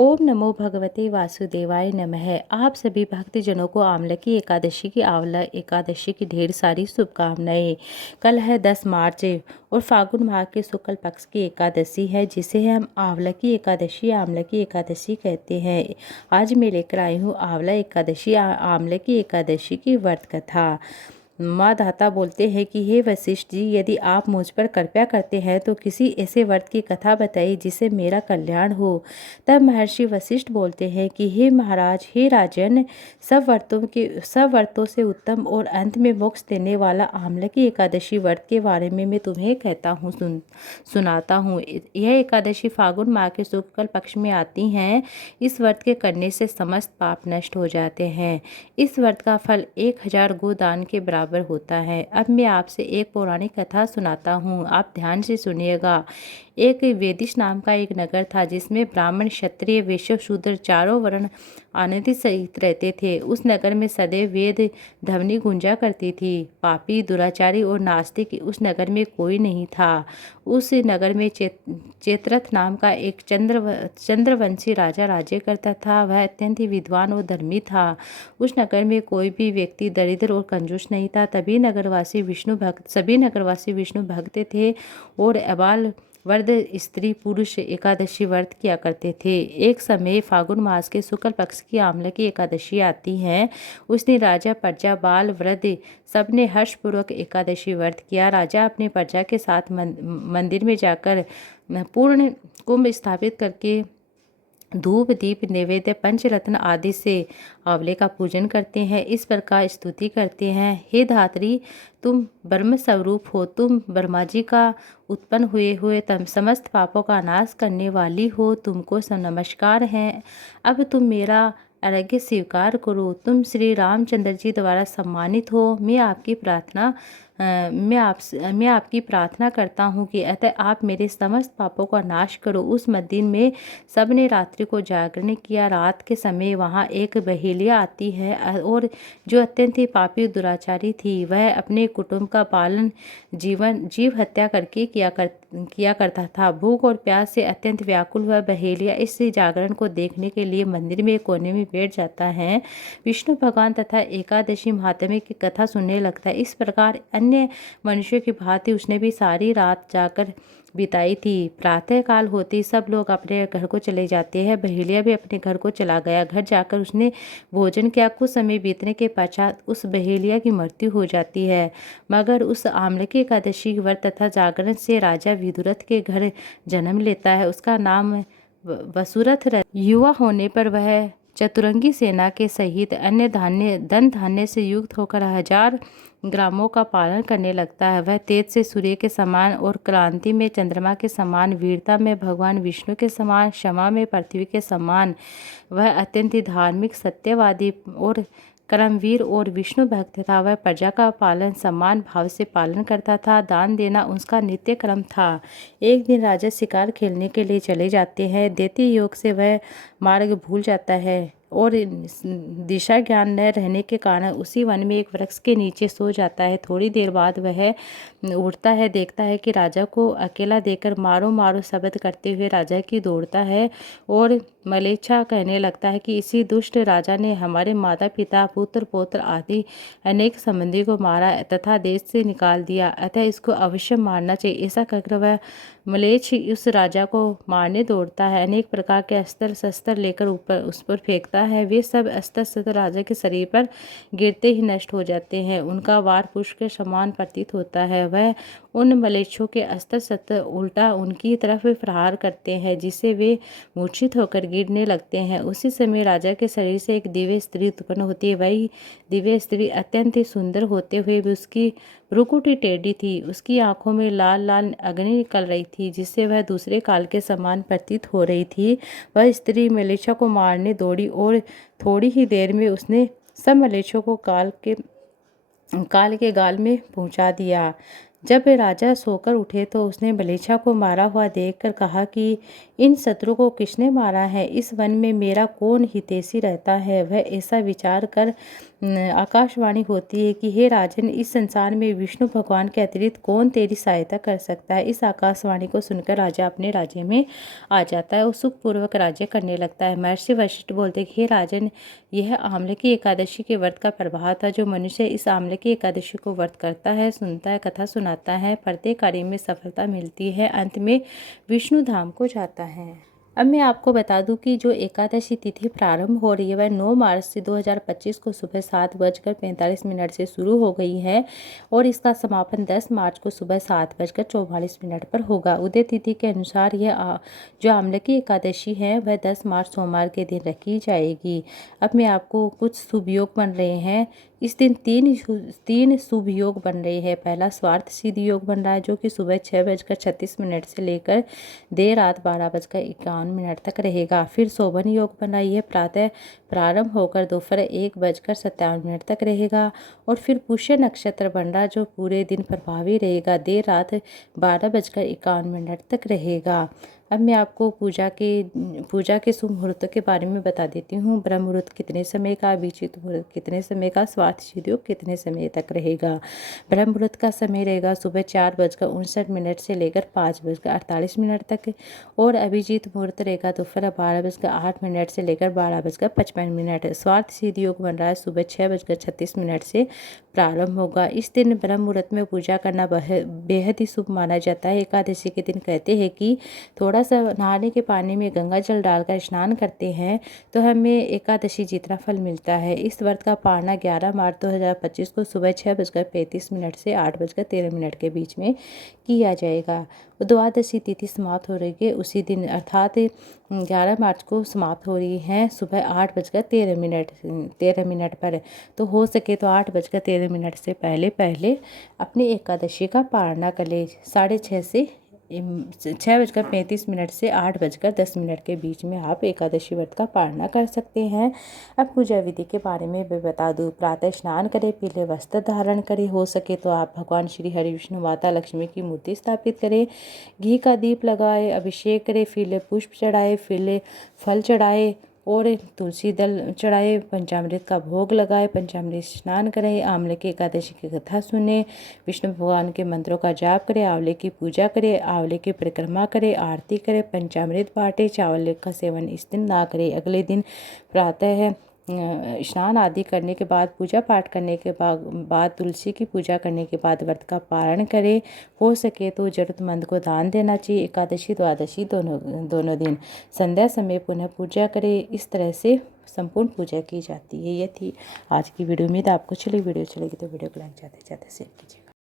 ओम नमो भगवते वासुदेवाय नमः। आप सभी भक्तजनों को आमलकी एकादशी की आंवला एकादशी की ढेर सारी शुभकामनाएं। कल है 10 मार्च और फागुन माह के शुक्ल पक्ष की एकादशी है, जिसे हम आंवलकी एकादशी आमलकी एकादशी कहते हैं। आज मैं लेकर आई हूँ आंवला एकादशी आमलकी एकादशी की व्रत कथा। माँ धाता बोलते हैं कि हे वशिष्ठ जी, यदि आप मुझ पर कृपा करते हैं तो किसी ऐसे व्रत की कथा बताइए जिससे मेरा कल्याण हो। तब महर्षि वशिष्ठ बोलते हैं कि हे महाराज, हे राजन, सब व्रतों से उत्तम और अंत में मोक्ष देने वाला आमलकी एकादशी व्रत के बारे में मैं तुम्हें कहता हूँ, सुनाता हूँ। यह एकादशी फागुन माह के शुक्ल पक्ष में आती हैं। इस व्रत के करने से समस्त पाप नष्ट हो जाते हैं। इस व्रत का फल 1000 गोदान के बराबर होता है। अब मैं आपसे एक पौराणिक कथा सुनाता हूँ, आप ध्यान से सुनिएगा। एक वेदिश नाम का एक नगर था, जिसमें ब्राह्मण, क्षत्रिय, वैश्य, शूद्र चारों वर्ण आनंदित सहित रहते थे। उस नगर में सदैव वेद ध्वनि गूंजा करती थी। पापी, दुराचारी और नास्तिक उस नगर में कोई नहीं था। उस नगर में चेत्रथ नाम का एक चंद्रवंशी राजा राज्य करता था। वह अत्यंत ही विद्वान और धर्मी था। उस नगर में कोई भी व्यक्ति दरिद्र और कंजूस नहीं था। सभी नगरवासी विष्णु भक्त थे और अबाल वृद्ध, स्त्री, पुरुष एकादशी व्रत किया करते थे। एक समय फागुन मास के शुक्ल पक्ष की आमलकी एकादशी आती है। उस दिन राजा, प्रजा, बाल, वृद्ध सबने हर्षपूर्वक एकादशी व्रत किया। राजा अपने प्रजा के साथ मंदिर में जाकर पूर्ण कुंभ स्थापित करके धूप, दीप, नैवेद्य, पंचरत्न आदि से आंवले का पूजन करते हैं। इस प्रकार स्तुति करते हैं, हे धात्री, तुम ब्रह्म स्वरूप हो, तुम ब्रह्मा जी का उत्पन्न हुए तम समस्त पापों का नाश करने वाली हो, तुमको नमस्कार है। अब तुम मेरा अर्घ्य स्वीकार करो। तुम श्री रामचंद्र जी द्वारा सम्मानित हो। मैं आपकी प्रार्थना करता हूँ कि अतः आप मेरे समस्त पापों का नाश करो। उस मध्य में सबने रात्रि को जागरण किया। रात के समय वहाँ एक बहेलिया आती है और जो अत्यंत ही पापी दुराचारी थी, वह अपने कुटुंब का पालन जीव हत्या करके किया करता था। भूख और प्यास से अत्यंत व्याकुल वह बहेलिया इस जागरण को देखने के लिए मंदिर में कोने में बैठ जाता है। विष्णु भगवान तथा एकादशी महात्म्य की कथा सुनने लगता है। इस प्रकार अन्य मनुष्यों की भांति उसने भी सारी रात जाकर बिताई थी। प्रातः काल होती सब लोग अपने घर को चले जाते हैं। बहेलिया भी अपने घर को चला गया। घर जाकर उसने भोजन किया। कुछ समय बीतने के पश्चात उस बहेलिया की मृत्यु हो जाती है। मगर उस आमलकी एकादशी व्रत तथा जागरण से राजा विदुरथ के घर जन्म लेता है। उसका नाम वसुरथ। युवा होने पर वह चतुरंगी सेना के सहित अन्य धन धान्य से युक्त होकर 1000 ग्रामों का पालन करने लगता है। वह तेज से सूर्य के समान और क्रांति में चंद्रमा के समान, वीरता में भगवान विष्णु के समान, क्षमा में पृथ्वी के समान, वह अत्यंत ही धार्मिक, सत्यवादी और कर्मवीर और विष्णु भक्त था। वह प्रजा का पालन सम्मान भाव से पालन करता था। दान देना उसका नित्य क्रम था। एक दिन राजा शिकार खेलने के लिए चले जाते हैं। दैत्य योग से वह मार्ग भूल जाता है और दिशा ज्ञान न रहने के कारण उसी वन में एक वृक्ष के नीचे सो जाता है। थोड़ी देर बाद वह उठता है, देखता है कि राजा को अकेला देखकर मारो मारो शब्द करते हुए राजा की दौड़ता है और मलेच्छा कहने लगता है कि इसी दुष्ट राजा ने हमारे माता पिता, पुत्र पौत्र आदि अनेक संबंधी को मारा तथा देश से निकाल दिया, अतः इसको अवश्य मारना चाहिए। ऐसा कहकर वह मलेच्छ उस राजा को मारने दौड़ता है। अनेक प्रकार के अस्त्र शस्त्र लेकर ऊपर उस पर फेंकता है। वे सब अस्त्र शस्त्र राजा के शरीर पर गिरते ही नष्ट हो जाते हैं। उनका वार पुष्प के समान प्रतीत होता है। वह उन मलेच्छों के अस्त्र शस्त्र उल्टा उनकी तरफ प्रहार करते हैं, जिससे वे मूर्छित होकर गिरने लगते हैं। उसी समय राजा के शरीर से एक दिव्य स्त्री उत्पन्न होती है। वही दिव्य स्त्री अत्यंत ही सुंदर होते हुए भी उसकी भ्रुकुटी टेढ़ी थी। उसकी आंखों में लाल लाल अग्नि निकल रही थी, जिससे वह दूसरे काल के समान प्रतीत हो रही थी। वह स्त्री मलेच्छा को मारने दौड़ी और थोड़ी ही देर में उसने सब मलेच्छों को काल के गाल में पहुंचा दिया। जब राजा सोकर उठे तो उसने मलेच्छा को मारा हुआ देखकर कहा कि इन शत्रु को किसने मारा है, इस वन में मेरा कौन हितैषी रहता है। वह ऐसा विचार कर आकाशवाणी होती है कि हे राजन, इस संसार में विष्णु भगवान के अतिरिक्त कौन तेरी सहायता कर सकता है। इस आकाशवाणी को सुनकर राजा अपने राज्य में आ जाता है और सुखपूर्वक राज्य करने लगता है। महर्षि वशिष्ठ बोलते कि हे राजन, यह आम्ल की एकादशी के व्रत का प्रभाव था। जो मनुष्य इस आम्ल की एकादशी को व्रत करता है, सुनता है, कथा सुनाता है, प्रत्येक कार्य में सफलता मिलती है, अंत में विष्णु धाम को जाता है। अब मैं आपको बता दूं कि जो एकादशी तिथि प्रारंभ हो रही है वह 9 मार्च से 2025 को सुबह 7:45 से शुरू हो गई है और इसका समापन 10 मार्च को सुबह 7:44 पर होगा। उदय तिथि के अनुसार यह जो आम्लकी एकादशी है वह 10 मार्च सोमवार के दिन रखी जाएगी। अब मैं आपको कुछ शुभ योग बन रहे हैं। इस दिन तीन शुभ योग बन रहे हैं। पहला स्वार्थ सिद्ध योग बन रहा है जो कि सुबह 6:36 से लेकर देर रात 12:51 तक रहेगा। फिर शोभन योग बन रहा है, यह प्रातः प्रारंभ होकर दोपहर 1:57 तक रहेगा। और फिर पुष्य नक्षत्र बन रहा जो पूरे दिन प्रभावी रहेगा, देर रात 12:51 तक रहेगा। अब मैं आपको पूजा के शुभ मुहूर्त के बारे में बता देती हूँ। ब्रह्म मुहूर्त कितने समय का, अभिजीत मुहूर्त कितने समय का, स्वार्थ सिद्ध योग कितने समय तक रहेगा। ब्रह्म मुहूर्त का समय रहेगा सुबह 4:59 से लेकर 5:48 तक और अभिजीत मुहूर्त रहेगा दोपहर 12:08 से लेकर 12:55। स्वार्थ सिद्ध योग बन रहा है सुबह 6:36 से प्रारंभ होगा। इस दिन ब्रह्म मुहूर्त में पूजा करना बेहद ही शुभ माना जाता है। एकादशी के दिन कहते हैं कि थोड़ा सा नहाने के पानी में गंगा जल डालकर स्नान करते हैं तो हमें एकादशी जितना फल मिलता है। इस व्रत का पारणा 11 मार्च 2025 को सुबह 6:35 से 8:13 के बीच में किया जाएगा। द्वादशी तिथि समाप्त हो रही है उसी दिन अर्थात 11 मार्च को समाप्त हो रही है सुबह 8:13 पर। तो हो सके तो 8:13 से पहले अपनी एकादशी का पारणा कर ले। 6:35 से 8:10 के बीच में आप एकादशी व्रत का पारणा कर सकते हैं। अब पूजा विधि के बारे में मैं बता दूं। प्रातः स्नान करें, पीले वस्त्र धारण करें, हो सके तो आप भगवान श्री हरि विष्णु माता लक्ष्मी की मूर्ति स्थापित करें, घी का दीप लगाए, अभिषेक करें, पीले पुष्प चढ़ाए, पीले फल चढ़ाए और तुलसी दल चढ़ाए, पंचामृत का भोग लगाए, पंचामृत स्नान करें, आंवले की एकादशी की कथा सुने, विष्णु भगवान के मंत्रों का जाप करें, आंवले की पूजा करें, आंवले की परिक्रमा करें, आरती करें, पंचामृत बांटे, चावल का सेवन इस दिन ना करें। अगले दिन प्रातः स्नान आदि करने के बाद, पूजा पाठ करने के बाद तुलसी की पूजा करने के बाद व्रत का पारण करें। हो सके तो जरूरतमंद को दान देना चाहिए। एकादशी द्वादशी दोनों दिन संध्या समय पुनः पूजा करें। इस तरह से संपूर्ण पूजा की जाती है। ये थी आज की वीडियो। उम्मीद आपको वीडियो चलेगी तो वीडियो को लाइक ज़्यादा से ज़्यादा शेयर कीजिएगा।